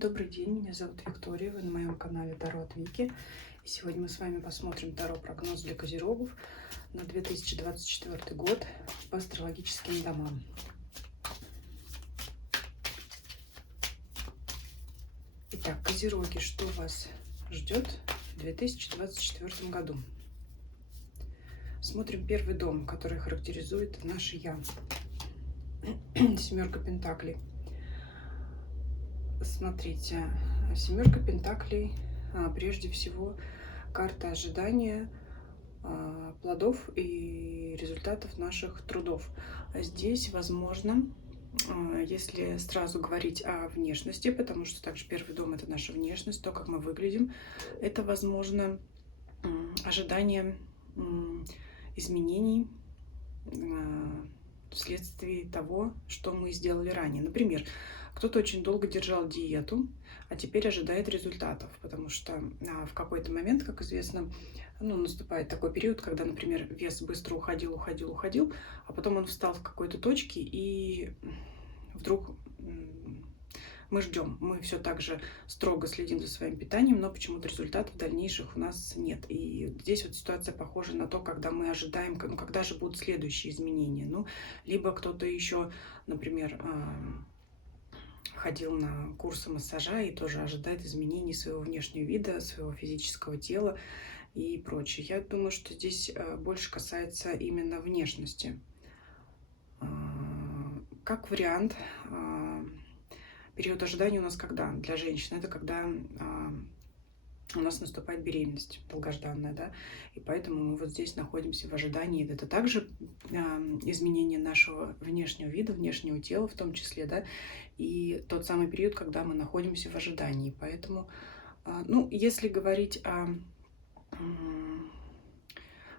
Добрый день, меня зовут Виктория, вы на моем канале Таро от Вики. И сегодня мы с вами посмотрим Таро-прогноз для Козерогов на 2024 год по астрологическим домам. Итак, Козероги, что вас ждет в 2024 году? Смотрим первый дом, который характеризует наше «Я». Семерка Пентаклей. Смотрите, семерка Пентаклей прежде всего карта ожидания плодов и результатов наших трудов. Здесь, возможно, если сразу говорить о внешности, потому что также первый дом — это наша внешность, то, как мы выглядим, это, возможно, ожидание изменений вследствие того, что мы сделали ранее. Например, кто-то очень долго держал диету, а теперь ожидает результатов, потому что в какой-то момент, как известно, наступает такой период, когда, например, вес быстро уходил, а потом он встал в какой-то точке, и вдруг мы ждем. Мы все так же строго следим за своим питанием, но почему-то результатов дальнейших у нас нет. И здесь вот ситуация похожа на то, когда мы ожидаем, когда же будут следующие изменения. Либо кто-то еще, например, ходил на курсы массажа и тоже ожидает изменений своего внешнего вида, своего физического тела и прочее. Я думаю, что здесь больше касается именно внешности. Как вариант, период ожидания у нас когда? Для женщин это когда у нас наступает беременность долгожданная, да, и поэтому мы вот здесь находимся в ожидании. Это также изменение нашего внешнего вида, внешнего тела в том числе, да, и тот самый период, когда мы находимся в ожидании. Поэтому, если говорить о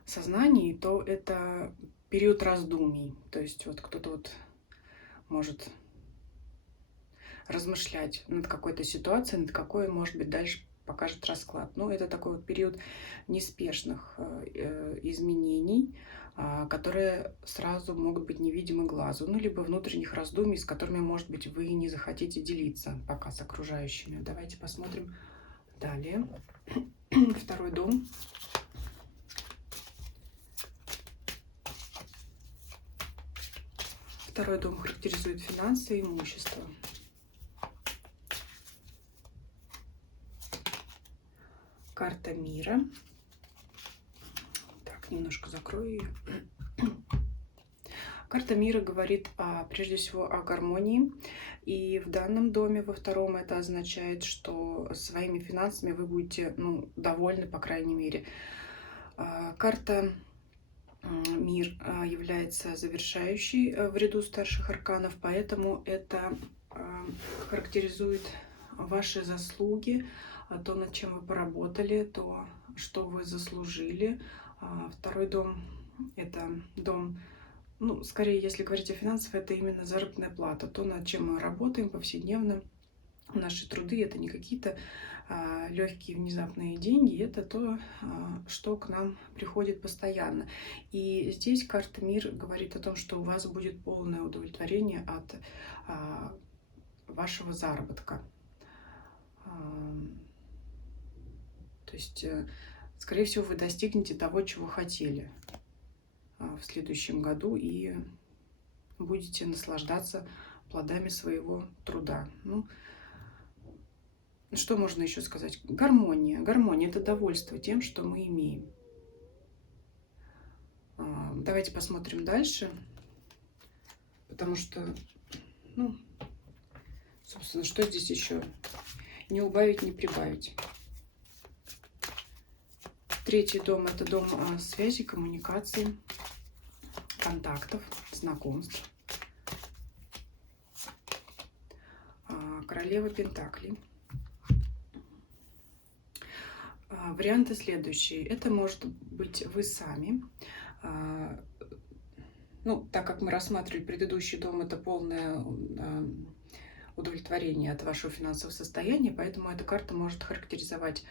сознании, то это период раздумий. То есть вот кто-то вот может размышлять над какой-то ситуацией, над какой, может быть, дальше покажет расклад. Это такой вот период неспешных изменений, которые сразу могут быть невидимы глазу, либо внутренних раздумий, с которыми, может быть, вы не захотите делиться пока с окружающими. Давайте посмотрим далее. Второй дом. Второй дом характеризует финансы и имущество. Карта мира. Так, немножко закрою ее. Карта мира говорит прежде всего о гармонии. И в данном доме, во втором, это означает, что своими финансами вы будете довольны, по крайней мере. Карта мир является завершающей в ряду старших арканов, поэтому это характеризует ваши заслуги, то, над чем вы поработали, то, что вы заслужили. Второй дом — это дом, скорее, если говорить о финансах, это именно заработная плата, то, над чем мы работаем повседневно. Наши труды — это не какие-то легкие внезапные деньги, это то, что к нам приходит постоянно. И здесь карта мир говорит о том, что у вас будет полное удовлетворение от вашего заработка. То есть, скорее всего, вы достигнете того, чего хотели в следующем году и будете наслаждаться плодами своего труда. Что можно еще сказать? Гармония. Гармония — это довольство тем, что мы имеем. Давайте посмотрим дальше, потому что, собственно, что здесь еще? Не убавить, не прибавить. Третий дом — это дом связи, коммуникации, контактов, знакомств. Королева Пентаклей. Варианты следующие. Это может быть вы сами. Так как мы рассматривали предыдущий дом, это полное удовлетворение от вашего финансового состояния, поэтому эта карта может характеризовать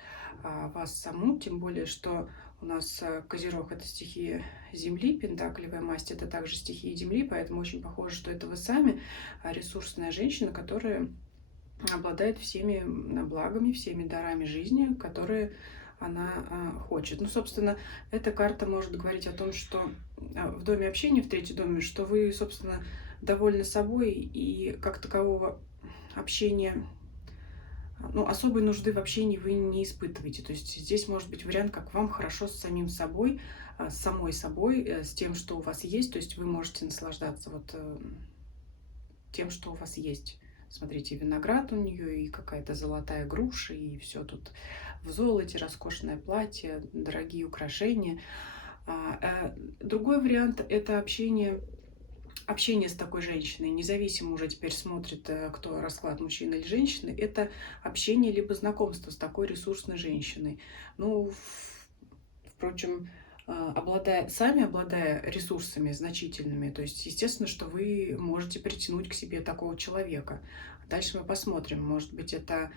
вас саму, тем более, что у нас Козерог — это стихия Земли, Пентаклевая масть — это также стихия Земли, поэтому очень похоже, что это вы сами, ресурсная женщина, которая обладает всеми благами, всеми дарами жизни, которые она хочет. Ну, собственно, эта карта может говорить о том, что в доме общения, в третьем доме, что вы, собственно, довольны собой и как такового общения, ну, особой нужды в общении вы не испытываете. То есть здесь может быть вариант, как вам хорошо с самим собой, с самой собой, с тем, что у вас есть. То есть вы можете наслаждаться вот тем, что у вас есть. Смотрите, виноград у нее, и какая-то золотая груша, и все тут в золоте, роскошное платье, дорогие украшения. Другой вариант – это общение с такой женщиной, независимо уже теперь смотрит, кто расклад, мужчина или женщина, это общение либо знакомство с такой ресурсной женщиной. Ну, впрочем, обладая ресурсами значительными, то есть, естественно, что вы можете притянуть к себе такого человека. Дальше мы посмотрим, может быть, это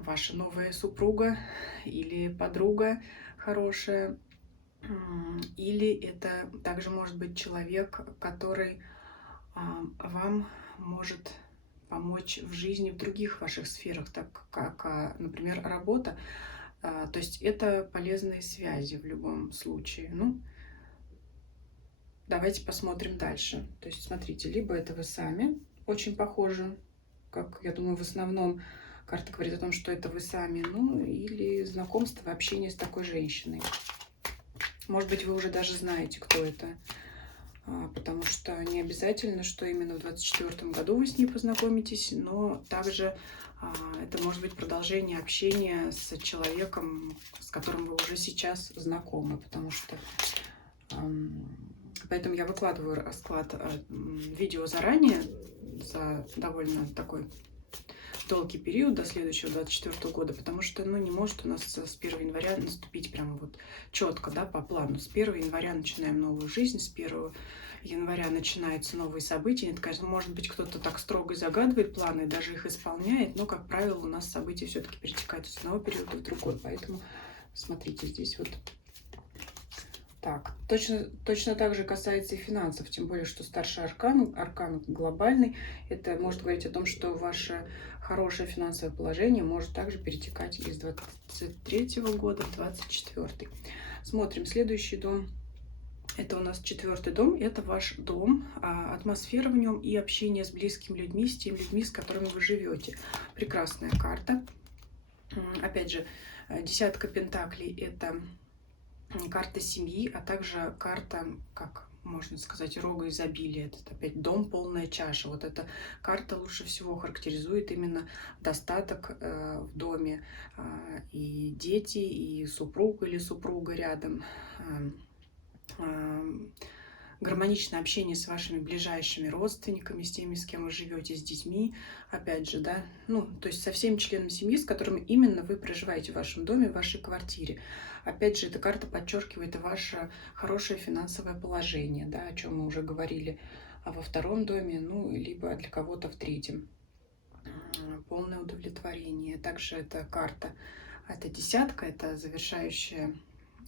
ваша новая супруга или подруга хорошая, или это также может быть человек, который вам может помочь в жизни в других ваших сферах, так как, например, работа. То есть это полезные связи в любом случае. Ну, давайте посмотрим дальше. То есть смотрите, либо это вы сами очень похожи, как я думаю, в основном карта говорит о том, что это вы сами, ну, или знакомство, общение с такой женщиной. Может быть, вы уже даже знаете, кто это, потому что не обязательно, что именно в 2024 году вы с ней познакомитесь, но также это может быть продолжение общения с человеком, с которым вы уже сейчас знакомы, потому что поэтому я выкладываю расклад видео заранее, за довольно такой долгий период до следующего 2024 года, потому что, ну, не может у нас с 1 января наступить прямо вот четко, да, по плану. С 1 января начинаем новую жизнь, с 1 января начинаются новые события. Это, конечно, может быть, кто-то так строго загадывает планы, даже их исполняет, но, как правило, у нас события все-таки перетекают из одного периода в другой. Поэтому, смотрите, здесь вот так. Точно так же касается и финансов, тем более, что старший аркан глобальный. Это может говорить о том, что ваше хорошее финансовое положение может также перетекать из 2023 года в 2024. Смотрим, следующий дом. Это у нас 4-й дом, это ваш дом, атмосфера в нем и общение с близкими людьми, с теми людьми, с которыми вы живете. Прекрасная карта. Опять же, десятка пентаклей – это карта семьи, а также карта, как можно сказать, рога изобилия. Это опять дом, полная чаша. Вот эта карта лучше всего характеризует именно достаток в доме. И дети, и супруг или супруга рядом. Гармоничное общение с вашими ближайшими родственниками, с теми, с кем вы живете, с детьми, опять же, да, ну, то есть со всеми членами семьи, с которыми именно вы проживаете в вашем доме, в вашей квартире. Опять же, эта карта подчеркивает ваше хорошее финансовое положение, да, о чем мы уже говорили во втором доме, ну, либо для кого-то в третьем. Полное удовлетворение. Также эта карта, это десятка, это завершающая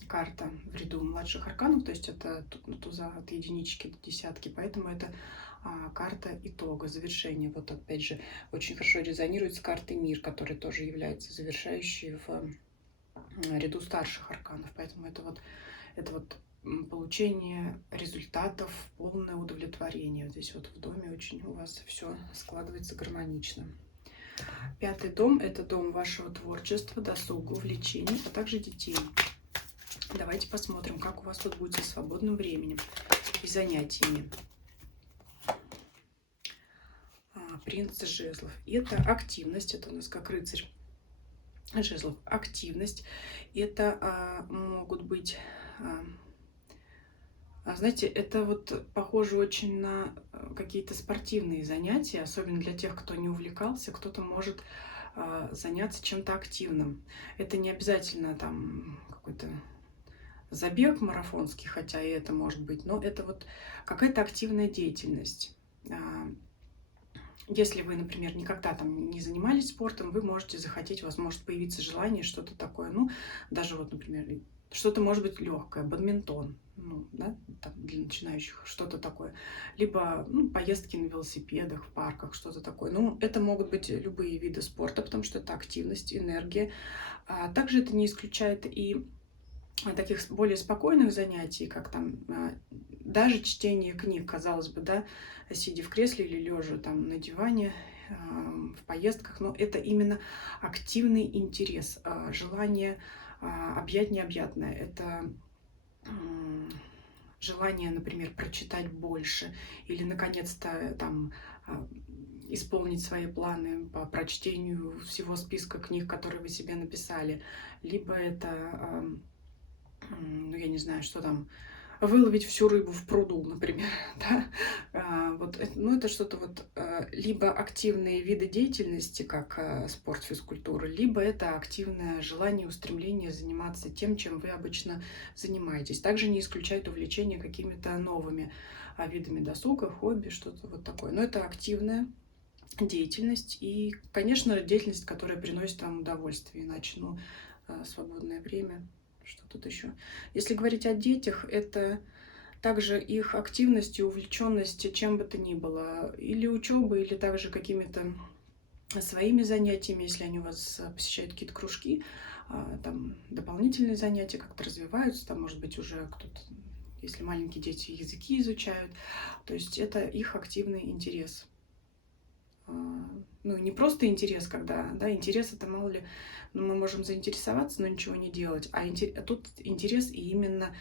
карта в ряду младших арканов, то есть это туза от единички до десятки, поэтому это карта итога, завершения. Вот опять же очень хорошо резонирует с картой мир, которая тоже является завершающей в ряду старших арканов, поэтому это вот получение результатов, полное удовлетворение. Вот здесь вот в доме очень у вас все складывается гармонично. 5-й дом – это дом вашего творчества, досуга, увлечений, а также детей. Давайте посмотрим, как у вас тут будет со свободным временем и занятиями. Принц жезлов. Это активность, это у нас как рыцарь жезлов. Активность. Это могут быть, знаете, это вот похоже очень на какие-то спортивные занятия, особенно для тех, кто не увлекался, кто-то может заняться чем-то активным. Это не обязательно там какой-то забег марафонский, хотя и это может быть, но это вот какая-то активная деятельность. Если вы, например, никогда там не занимались спортом, вы можете захотеть, у вас может появиться желание что-то такое, ну, даже вот, например, Что-то может быть легкое, бадминтон, ну, да, там для начинающих, что-то такое. Либо ну, поездки на велосипедах, в парках, что-то такое. Ну, это могут быть любые виды спорта, потому что это активность, энергия. А также это не исключает и таких более спокойных занятий, как там даже чтение книг, казалось бы, да, сидя в кресле или лежа там на диване, в поездках, но это именно активный интерес, желание объять необъятное. Это желание, например, прочитать больше или наконец-то там а, исполнить свои планы по прочтению всего списка книг, которые вы себе написали. Либо это, ну, я не знаю, что там, выловить всю рыбу в пруду, например, да. Вот, ну, это что-то вот, либо активные виды деятельности, как спорт, физкультура, либо это активное желание, устремление заниматься тем, чем вы обычно занимаетесь. Также не исключает увлечение какими-то новыми видами досуга, хобби, что-то вот такое. Но это активная деятельность и, конечно, деятельность, которая приносит вам удовольствие, иначе, ну, свободное время, что тут еще. Если говорить о детях, это также их активность и увлеченность чем бы то ни было, или учебой, или также какими-то своими занятиями, если они у вас посещают какие-то кружки, там дополнительные занятия как-то развиваются, там, может быть, уже кто-то, если маленькие дети языки изучают, то есть это их активный интерес. Ну, не просто интерес, когда, да, интерес это мало ли, ну, мы можем заинтересоваться, но ничего не делать, а тут интерес и именно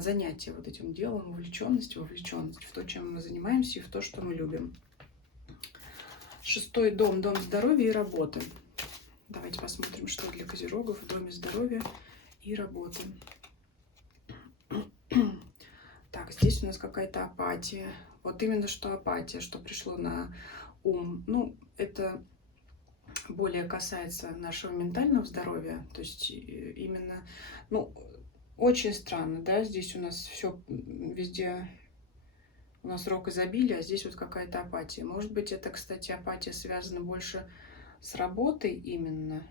занятие вот этим делом, вовлеченность в то, чем мы занимаемся и в то, что мы любим. 6-й дом, дом здоровья и работы. Давайте посмотрим, что для козерогов в доме здоровья и работы. Так, здесь у нас какая-то апатия. Вот именно что апатия, что пришло на ум. Ну, это более касается нашего ментального здоровья. То есть именно, ну, очень странно, да, здесь у нас все везде, у нас рок изобилия, а здесь вот какая-то апатия. Может быть, это, кстати, апатия связана больше с работой именно.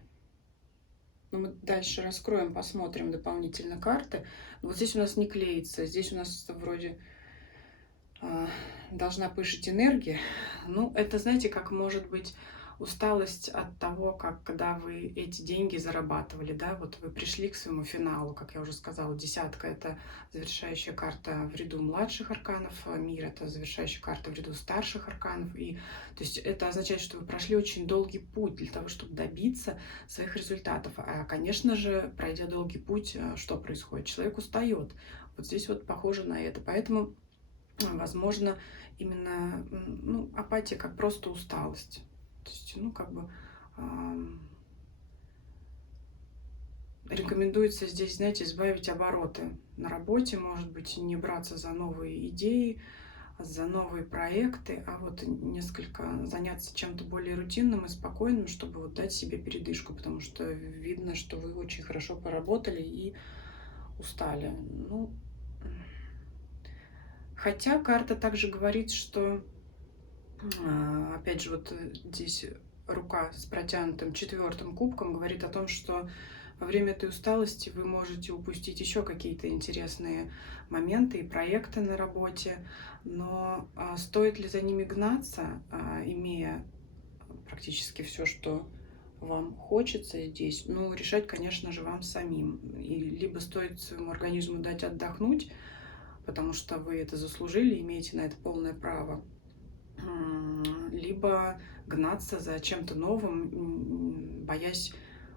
Но мы дальше раскроем, посмотрим дополнительно карты. Но вот здесь у нас не клеится, здесь у нас вроде должна пышить энергия. Ну, это, знаете, как может быть усталость от того, как когда вы эти деньги зарабатывали, да, вот вы пришли к своему финалу, как я уже сказала, десятка — это завершающая карта в ряду младших арканов, мир — это завершающая карта в ряду старших арканов, и то есть это означает, что вы прошли очень долгий путь для того, чтобы добиться своих результатов, а, конечно же, пройдя долгий путь, что происходит? Человек устает, вот здесь вот похоже на это, поэтому возможно, именно, ну, апатия как просто усталость. То есть, ну, как бы рекомендуется здесь, знаете, избавить обороты на работе, может быть, не браться за новые идеи, за новые проекты, а вот несколько заняться чем-то более рутинным и спокойным, чтобы вот дать себе передышку, потому что видно, что вы очень хорошо поработали и устали. Ну, хотя карта также говорит, что, опять же, вот здесь рука с протянутым 4-м кубком говорит о том, что во время этой усталости вы можете упустить еще какие-то интересные моменты и проекты на работе, но стоит ли за ними гнаться, имея практически все, что вам хочется здесь, ну, решать, конечно же, вам самим. И либо стоит своему организму дать отдохнуть, потому что вы это заслужили, имеете на это полное право, либо гнаться за чем-то новым, боясь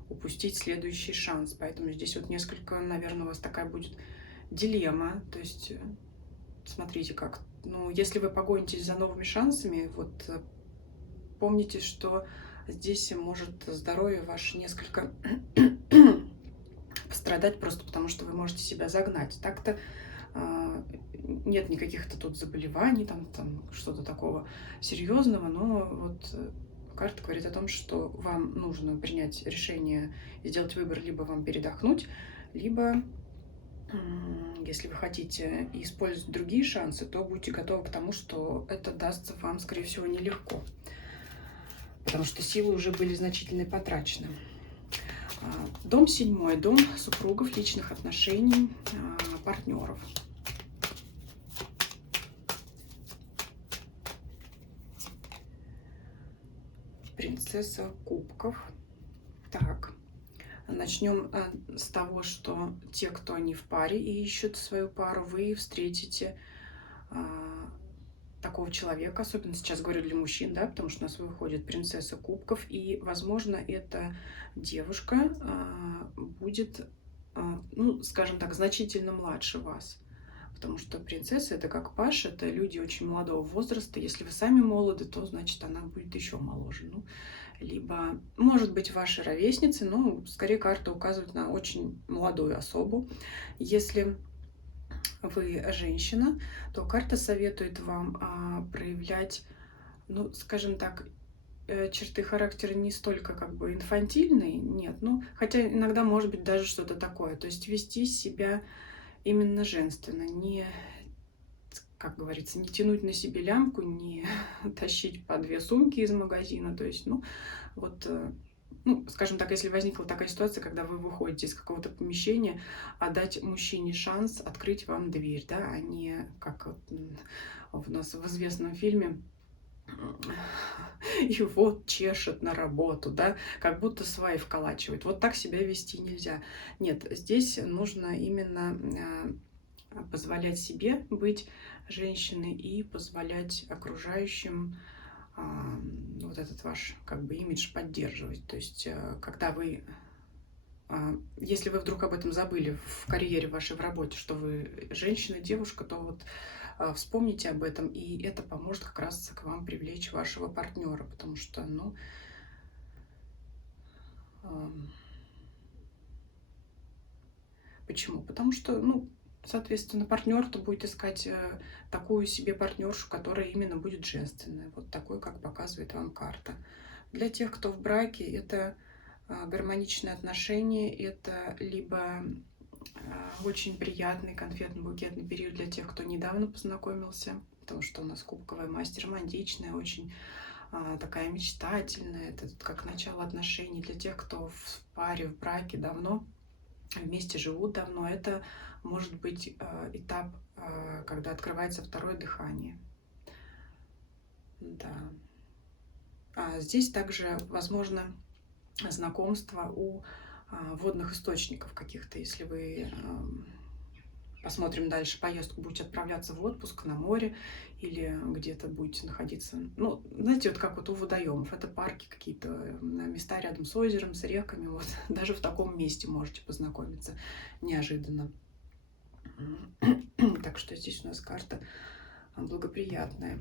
упустить следующий шанс. Поэтому здесь вот несколько, наверное, у вас такая будет дилемма. То есть смотрите как. Ну, если вы погонитесь за новыми шансами, вот помните, что здесь может здоровье ваше несколько пострадать просто потому, что вы можете себя загнать. Так-то нет никаких-то тут заболеваний, там что-то такого серьезного, но вот карта говорит о том, что вам нужно принять решение и сделать выбор, либо вам передохнуть, либо, если вы хотите использовать другие шансы, то будьте готовы к тому, что это дастся вам, скорее всего, нелегко, потому что силы уже были значительно потрачены. Дом 7, дом супругов, личных отношений, партнеров. Принцесса кубков. Так, начнем с того, что те, кто не в паре и ищут свою пару, вы встретите такого человека, особенно сейчас говорю для мужчин, да, потому что у нас выходит принцесса кубков, и, возможно, эта девушка будет, ну, скажем так, значительно младше вас. Потому что принцесса — это как Паша, это люди очень молодого возраста. Если вы сами молоды, то, значит, она будет еще моложе. Ну, либо, может быть, ваши ровесницы, но скорее карта указывает на очень молодую особу. Если вы женщина, то карта советует вам проявлять, ну, скажем так, черты характера не столько как бы инфантильные, нет, ну, хотя иногда может быть даже что-то такое. То есть вести себя именно женственно, не, как говорится, не тянуть на себе лямку, не тащить по 2 сумки из магазина. То есть, ну, вот, ну, скажем так, если возникла такая ситуация, когда вы выходите из какого-то помещения, дать мужчине шанс открыть вам дверь, да, а не как вот, у нас в известном фильме и вот чешет на работу, да, как будто сваи вколачивает. Вот так себя вести нельзя. Нет, здесь нужно именно позволять себе быть женщиной и позволять окружающим вот этот ваш как бы имидж поддерживать. То есть, когда вы, если вы вдруг об этом забыли в карьере вашей, в работе, что вы женщина, девушка, то вот вспомните об этом, и это поможет как раз к вам привлечь вашего партнера, потому что, ну, почему? Потому что, ну, соответственно, партнер-то будет искать такую себе партнершу, которая именно будет женственная. Вот такой, как показывает вам карта. Для тех, кто в браке, это гармоничные отношения, это либо очень приятный конфетно-букетный период для тех, кто недавно познакомился, потому что у нас кубковая масть романтичная, очень такая мечтательная. Это как начало отношений для тех, кто в паре, в браке давно, вместе живут давно. Это может быть этап, когда открывается второе дыхание. Да. Здесь также возможно знакомство у водных источников каких-то. Если вы, посмотрим дальше, поездку будете отправляться в отпуск на море или где-то будете находиться, ну, знаете, вот как вот у водоемов, это парки какие-то, места рядом с озером, с реками, вот даже в таком месте можете познакомиться неожиданно. Так что здесь у нас карта благоприятная.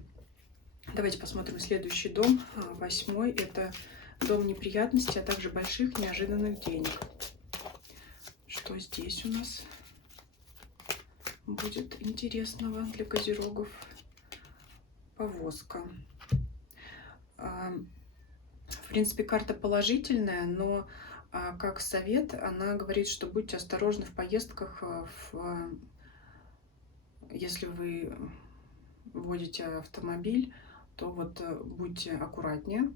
Давайте посмотрим следующий дом, 8. Это дом неприятностей, а также больших неожиданных денег. Что здесь у нас будет интересного для козерогов? Повозка. В принципе, карта положительная, но как совет она говорит, что будьте осторожны в поездках, если вы водите автомобиль, то вот будьте аккуратнее.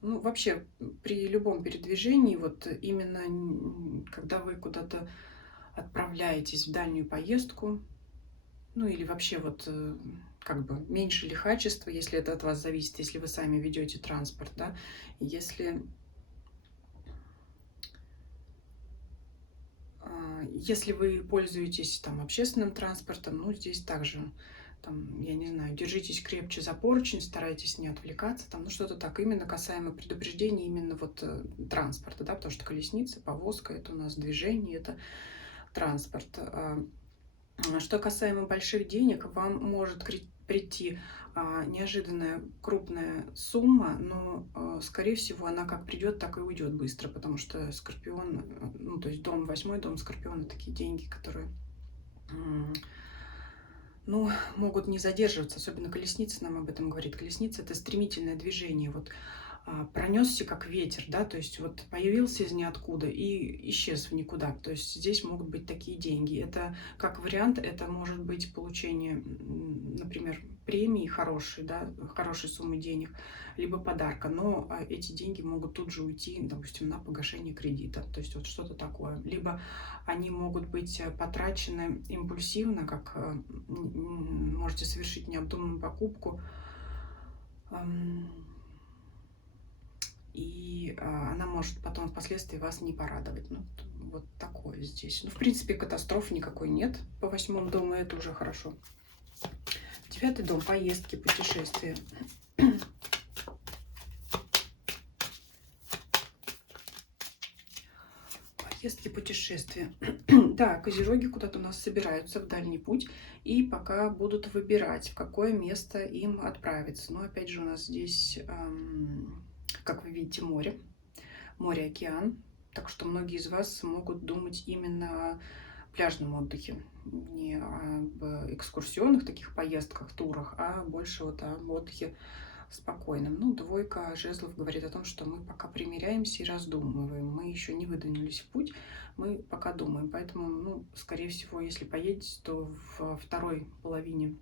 Ну, вообще, при любом передвижении, вот именно когда вы куда-то отправляетесь в дальнюю поездку, ну или вообще вот как бы меньше лихачества, если это от вас зависит, если вы сами ведете транспорт, да, если вы пользуетесь там общественным транспортом, ну здесь также там, я не знаю, держитесь крепче за поручень, старайтесь не отвлекаться, там, ну что-то так, именно касаемо предупреждений именно вот транспорта, да, потому что колесница, повозка, это у нас движение, это транспорт. Что касаемо больших денег, вам может прийти неожиданная крупная сумма, но, скорее всего, она как придет, так и уйдет быстро, потому что Скорпион, ну, то есть дом 8, дом Скорпиона, такие деньги, которые, ну, могут не задерживаться, особенно колесница нам об этом говорит. Колесница — это стремительное движение. Вот пронесся как ветер, да, то есть вот появился из ниоткуда и исчез в никуда. То есть здесь могут быть такие деньги. Это как вариант, это может быть получение, например, премии хорошей, да, хорошей суммы денег, либо подарка, но эти деньги могут тут же уйти, допустим, на погашение кредита, то есть вот что-то такое. Либо они могут быть потрачены импульсивно, как можете совершить необдуманную покупку, и она может потом впоследствии вас не порадовать. Ну, вот такое здесь. Ну, в принципе, катастрофы никакой нет по 8-му дому, это уже хорошо. 9-й дом, поездки, путешествия. Поездки, путешествия. Да, козероги куда-то у нас собираются в дальний путь и пока будут выбирать, в какое место им отправиться. Но опять же у нас здесь, как вы видите, море, океан. Так что многие из вас могут думать именно о пляжном отдыхе, не об экскурсионных таких поездках, турах, а больше вот об отдыхе спокойным. Ну, 2 жезлов говорит о том, что мы пока примиряемся и раздумываем. Мы еще не выдвинулись в путь, мы пока думаем. Поэтому, ну, скорее всего, если поедете, то в второй половине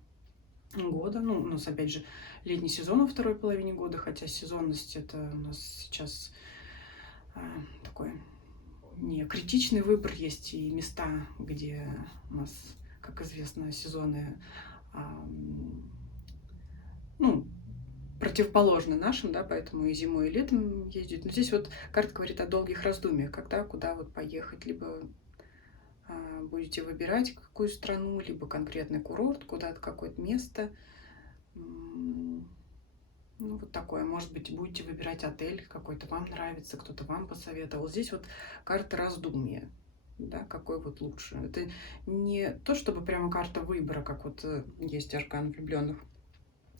года, ну, у нас, опять же, летний сезон во второй половине года, хотя сезонность это у нас сейчас такой не критичный выбор, есть и места, где у нас, как известно, сезоны, ну, противоположны нашим, да, поэтому и зимой, и летом ездить. Но здесь вот карта говорит о долгих раздумьях, когда, куда вот поехать, либо будете выбирать какую страну, либо конкретный курорт, куда-то какое-то место. Ну, вот такое. Может быть, будете выбирать отель, какой-то вам нравится, кто-то вам посоветовал. Здесь вот карта раздумья, да, какой вот лучше. Это не то, чтобы прямо карта выбора, как вот есть аркан влюбленных,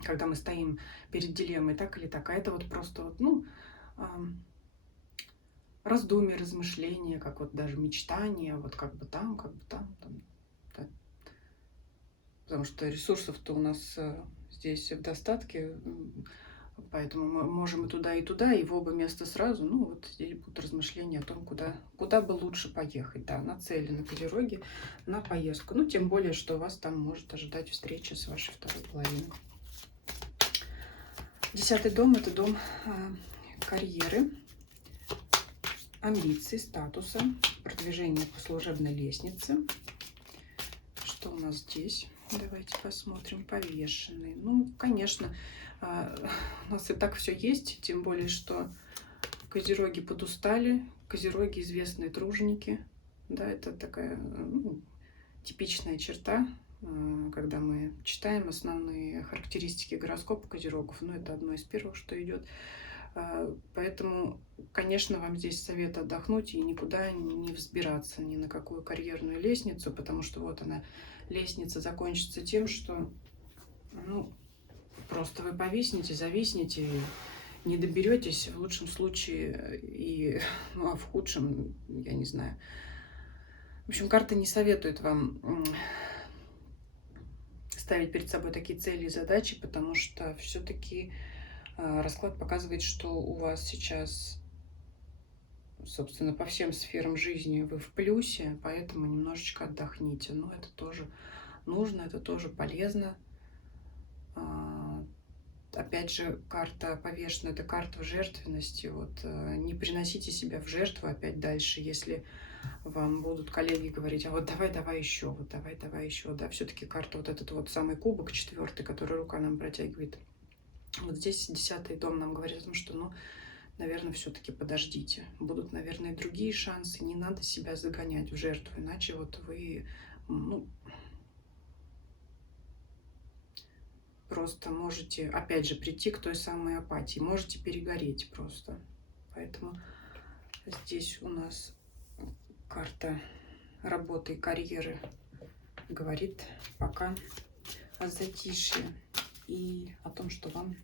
когда мы стоим перед дилеммой, так или так. А это вот просто вот, ну, раздумья, размышления, как вот даже мечтания, вот как бы там, да. Потому что ресурсов-то у нас здесь в достатке, поэтому мы можем и туда, и в оба места сразу. Ну, вот здесь будут размышления о том, куда бы лучше поехать. Да, нацелены козероги на поездку. Ну, тем более, что вас там может ожидать встреча с вашей второй половиной. 10-й дом – это дом карьеры, амбиций, статуса, продвижения по служебной лестнице. Что у нас здесь? Давайте посмотрим. Повешенный. Ну, конечно, у нас и так все есть, тем более, что козероги подустали, козероги известные труженики. Да, это такая, ну, типичная черта, когда мы читаем основные характеристики гороскопа козерогов. Ну, это одно из первых, что идет. Поэтому, конечно, вам здесь совет отдохнуть и никуда не взбираться, ни на какую карьерную лестницу, потому что вот она, лестница, закончится тем, что, ну, просто вы повиснете, зависнете, не доберетесь в лучшем случае, и, ну, а в худшем, я не знаю. В общем, карта не советует вам ставить перед собой такие цели и задачи, потому что все-таки расклад показывает, что у вас сейчас, собственно, по всем сферам жизни вы в плюсе, поэтому немножечко отдохните. Но это тоже нужно, это тоже полезно. Опять же, карта повешенная, это карта жертвенности. Вот не приносите себя в жертву опять дальше, если вам будут коллеги говорить: а вот давай еще, вот давай еще. Да, все-таки карта, вот этот вот самый кубок 4-й, который рука нам протягивает. Вот здесь 10-й дом нам говорит о том, что, ну, наверное, все-таки подождите. Будут, наверное, другие шансы. Не надо себя загонять в жертву, иначе вот вы, ну, просто можете, опять же, прийти к той самой апатии. Можете перегореть просто. Поэтому здесь у нас карта работы и карьеры говорит пока о затишье и о том, что вам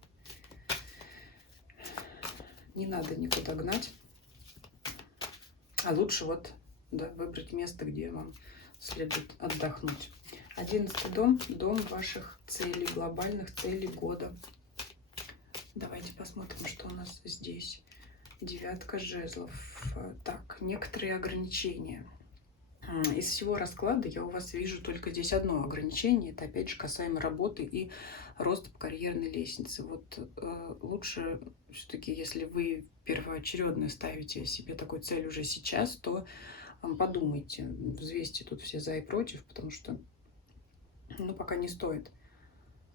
не надо никуда гнать, а лучше вот, да, выбрать место, где вам следует отдохнуть. 11-й дом – дом ваших целей, глобальных целей года. Давайте посмотрим, что у нас здесь. Девятка жезлов. Так, некоторые ограничения. Из всего расклада я у вас вижу только здесь одно ограничение. Это опять же касаемо работы и роста по карьерной лестнице. Вот лучше все-таки, если вы первоочередно ставите себе такую цель уже сейчас, то подумайте, взвесьте тут все за и против, потому что ну, пока не стоит.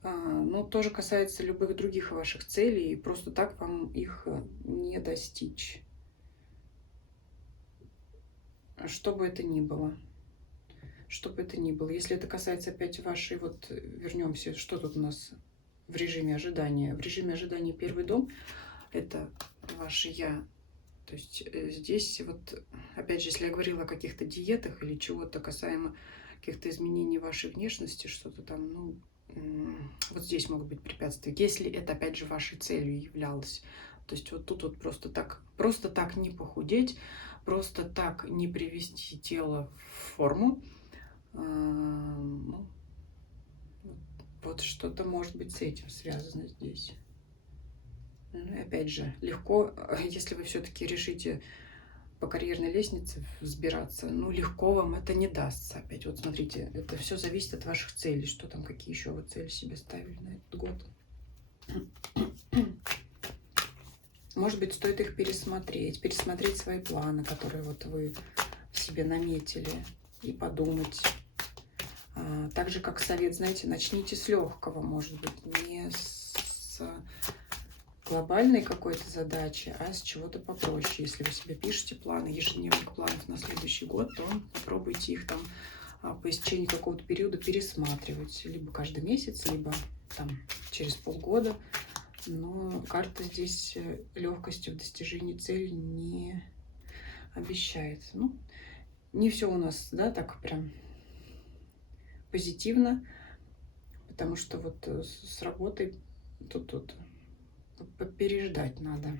Но тоже касается любых других ваших целей, и просто так вам их не достичь. Что бы это ни было. Что бы это ни было. Если это касается опять вашей, вот вернемся, что тут у нас в режиме ожидания. В режиме ожидания первый дом – это ваше «я». То есть здесь вот, опять же, если я говорила о каких-то диетах или чего-то касаемо каких-то изменений вашей внешности, что-то там, ну, вот здесь могут быть препятствия. Если это, опять же, вашей целью являлось. То есть вот тут вот просто так не похудеть, просто так не привести тело в форму. Ну, вот что-то может быть с этим связано здесь. Ну, и опять же, легко, если вы все-таки решите по карьерной лестнице взбираться, ну, легко вам это не дастся. Опять вот смотрите, это все зависит от ваших целей. Что там, какие еще вы цели себе ставили на этот год. Может быть, стоит их пересмотреть свои планы, которые вот вы себе наметили, и подумать. Так же, как совет, знаете, начните с легкого, может быть, не с глобальной какой-то задачи, а с чего-то попроще. Если вы себе пишете планы, ежедневник планов на следующий год, то попробуйте их там по истечении какого-то периода пересматривать. Либо каждый месяц, либо там через полгода. Но карта здесь легкости в достижении цели не обещает. Ну, не все у нас, да, так прям позитивно, потому что вот с работой тут переждать надо.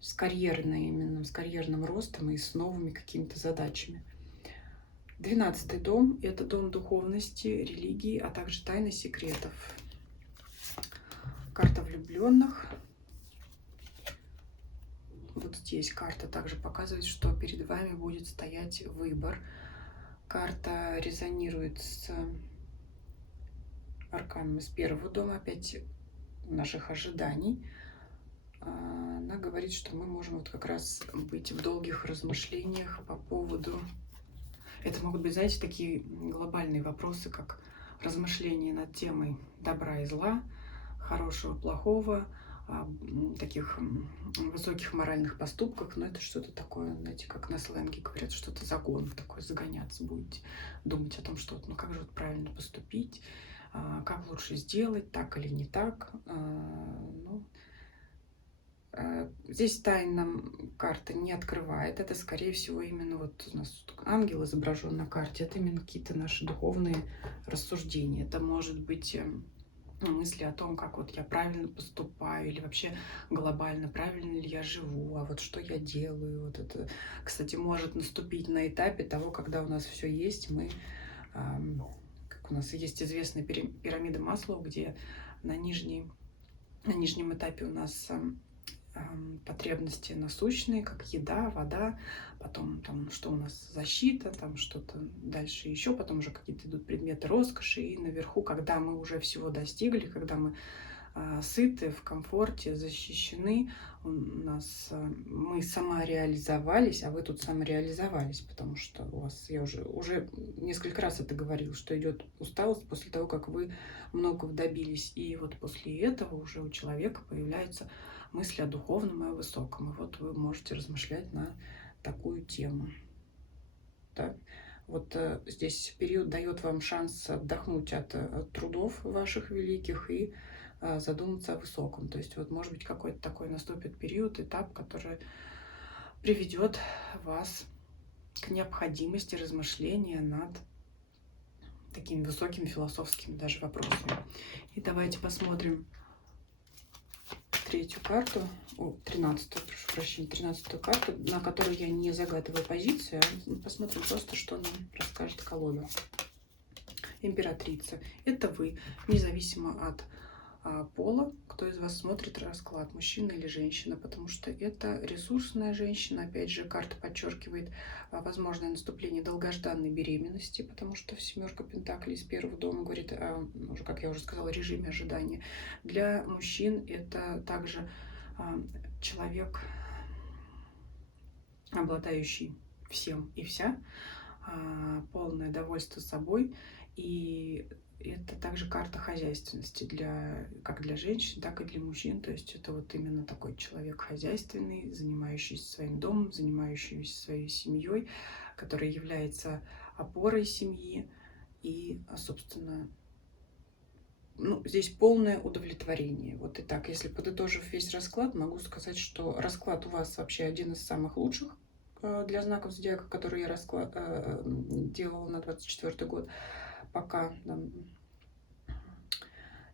С карьерной, именно с карьерным ростом и с новыми какими-то задачами. 12-й дом – это дом духовности, религии, а также тайны секретов. Карта влюбленных. Вот здесь карта также показывает, что перед вами будет стоять выбор. Карта резонирует с арканом из первого дома, опять наших ожиданий. Она говорит, что мы можем вот как раз быть в долгих размышлениях по поводу... Это могут быть, знаете, такие глобальные вопросы, как размышления над темой добра и зла, хорошего, плохого, таких высоких моральных поступках. Но это что-то такое, знаете, как на сленге говорят, что-то загон такой, загоняться будете, думать о том, что ну как же вот правильно поступить, как лучше сделать, так или не так. Ну, здесь тайна карта не открывает. Это, скорее всего, именно вот у нас тут ангел изображен на карте. Это именно какие-то наши духовные рассуждения. Это может быть мысли о том, как вот я правильно поступаю, или вообще глобально правильно ли я живу, а вот что я делаю. Вот это, кстати, может наступить на этапе того, когда у нас все есть, мы, как у нас есть известная пирамида Маслоу, где на нижнем этапе у нас потребности насущные, как еда, вода, потом там что у нас защита, там что-то дальше еще, потом уже какие-то идут предметы роскоши, и наверху, когда мы уже всего достигли, когда мы сыты, в комфорте, защищены, мы самореализовались, а вы тут самореализовались, потому что у вас, я уже несколько раз это говорила, что идет усталость после того, как вы многого добились, и вот после этого уже у человека появляются мысли о духовном и о высоком. И вот вы можете размышлять на такую тему. Так? Вот здесь период дает вам шанс отдохнуть от трудов ваших великих и задуматься о высоком. То есть вот может быть какой-то такой наступит период, этап, который приведет вас к необходимости размышления над такими высокими философскими даже вопросами. И давайте посмотрим третью карту, 13-ю, прошу прощения, 13-ю карту, на которую я не загадываю позицию, а посмотрим просто, что нам расскажет колода. Императрица. Это вы, независимо от пола, кто из вас смотрит расклад, мужчина или женщина, потому что это ресурсная женщина. Опять же, карта подчеркивает возможное наступление долгожданной беременности, потому что семерка пентаклей из первого дома говорит, уже, как я уже сказала, режиме ожидания. Для мужчин это также человек, обладающий всем и вся, полное довольство собой. И это также карта хозяйственности как для женщин, так и для мужчин. То есть это вот именно такой человек хозяйственный, занимающийся своим домом, занимающийся своей семьей, который является опорой семьи. И, собственно, ну, здесь полное удовлетворение. Вот и так, если подытожив весь расклад, могу сказать, что расклад у вас вообще один из самых лучших для знаков зодиака, который я делала на 24 год пока.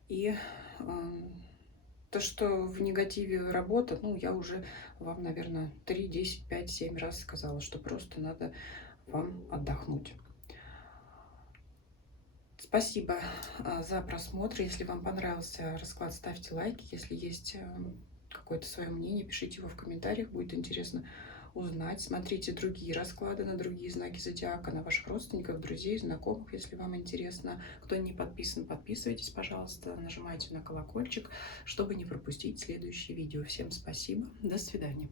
И то, что в негативе работа, ну, я уже вам, наверное, 3, 10, 5, 7 раз сказала, что просто надо вам отдохнуть. Спасибо за просмотр. Если вам понравился расклад, ставьте лайки. Если есть какое-то свое мнение, пишите его в комментариях. Будет интересно узнать. Смотрите другие расклады на другие знаки зодиака, на ваших родственников, друзей, знакомых, если вам интересно. Кто не подписан, подписывайтесь, пожалуйста. Нажимайте на колокольчик, чтобы не пропустить следующие видео. Всем спасибо. До свидания.